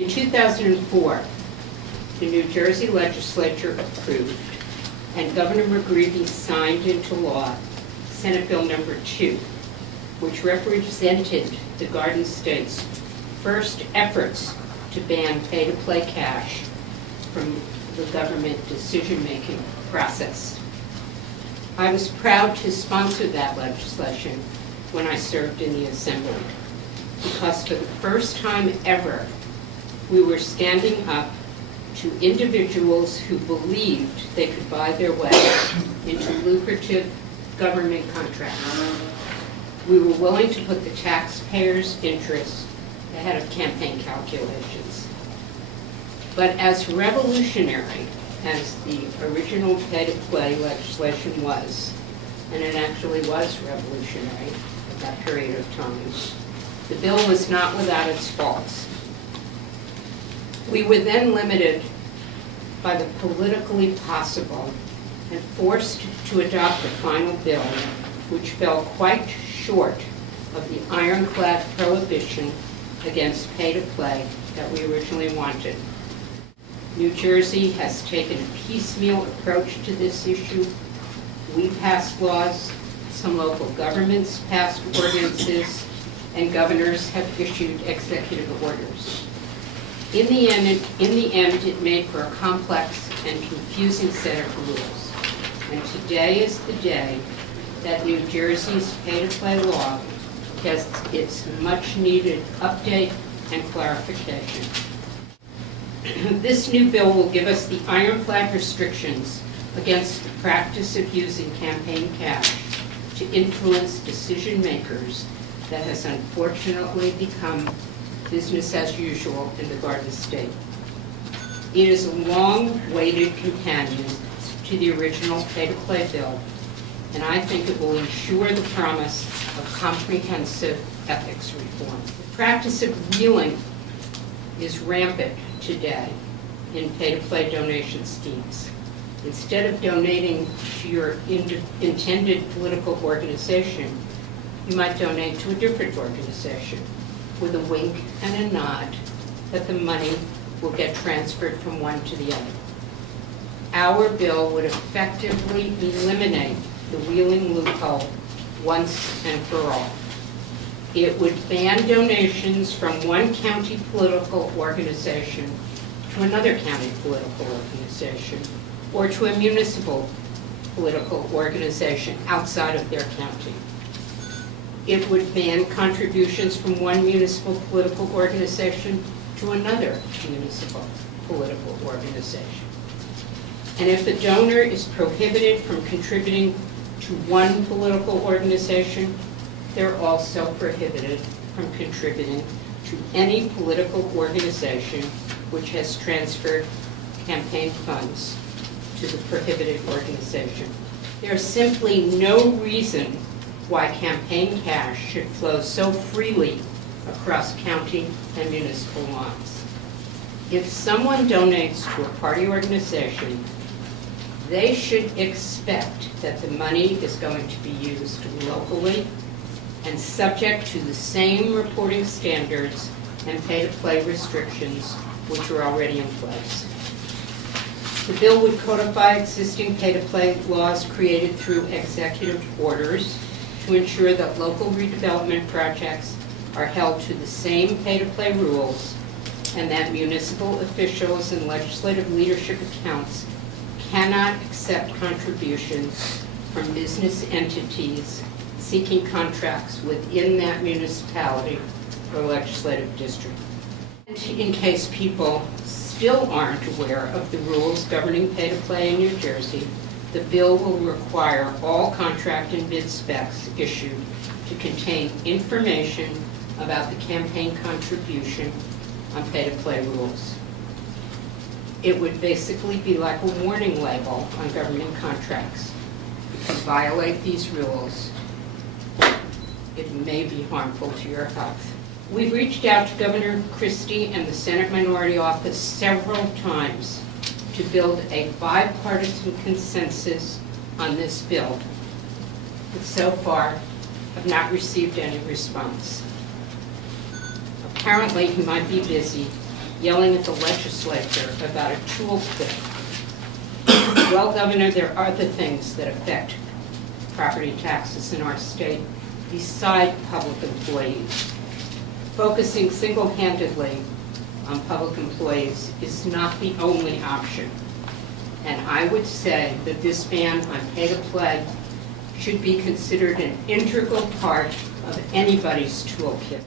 In 2004, the New Jersey legislature approved and Governor McGreevey signed into law Senate Bill number 2, which represented the Garden State's first efforts to ban pay-to-play cash from the government decision-making process. I was proud to sponsor that legislation when I served in the Assembly, because for the first time ever, we were standing up to individuals who believed they could buy their way into lucrative government contracts. We were willing to put the taxpayers' interests ahead of campaign calculations. But as revolutionary as the original pay-to-play legislation was, and it actually was revolutionary at that period of time, the bill was not without its faults. We were then limited by the politically possible and forced to adopt a final bill which fell quite short of the ironclad prohibition against pay-to-play that we originally wanted. New Jersey has taken a piecemeal approach to this issue. We passed laws, some local governments passed ordinances, and governors have issued executive orders. In the end, it made for a complex and confusing set of rules. And today is the day that New Jersey's pay-to-play law gets its much-needed update and clarification. This new bill will give us the ironclad restrictions against the practice of using campaign cash to influence decision makers that has unfortunately become business as usual in the Garden State. It is a long-awaited companion to the original pay-to-play bill, and I think it will ensure the promise of comprehensive ethics reform. The practice of wheeling is rampant today in pay-to-play donation schemes. Instead of donating to your intended political organization, you might donate to a different organization with a wink and a nod that the money will get transferred from one to the other. Our bill would effectively eliminate the wheeling loophole once and for all. It would ban donations from one county political organization to another county political organization or to a municipal political organization outside of their county. It would ban contributions from one municipal political organization to another municipal political organization. And if the donor is prohibited from contributing to one political organization, they're also prohibited from contributing to any political organization which has transferred campaign funds to the prohibited organization. There's simply no reason why campaign cash should flow so freely across county and municipal lines. If someone donates to a party organization, they should expect that the money is going to be used locally and subject to the same reporting standards and pay-to-play restrictions which are already in place. The bill would codify existing pay-to-play laws created through executive orders to ensure that local redevelopment projects are held to the same pay-to-play rules and that municipal officials and legislative leadership accounts cannot accept contributions from business entities seeking contracts within that municipality or legislative district. And in case people still aren't aware of the rules governing pay-to-play in New Jersey, the bill will require all contract and bid specs issued to contain information about the campaign contribution on pay-to-play rules. It would basically be like a warning label on government contracts. If you violate these rules, it may be harmful to your health. We've reached out to Governor Christie and the Senate Minority Office several times to build a bipartisan consensus on this bill, but so far have not received any response. Apparently he might be busy yelling at the legislature about a toolkit. Well, Governor, there are other things that affect property taxes in our state beside public employees. Focusing single-handedly on public employees is not the only option. And I would say that this ban on pay-to-play should be considered an integral part of anybody's toolkit.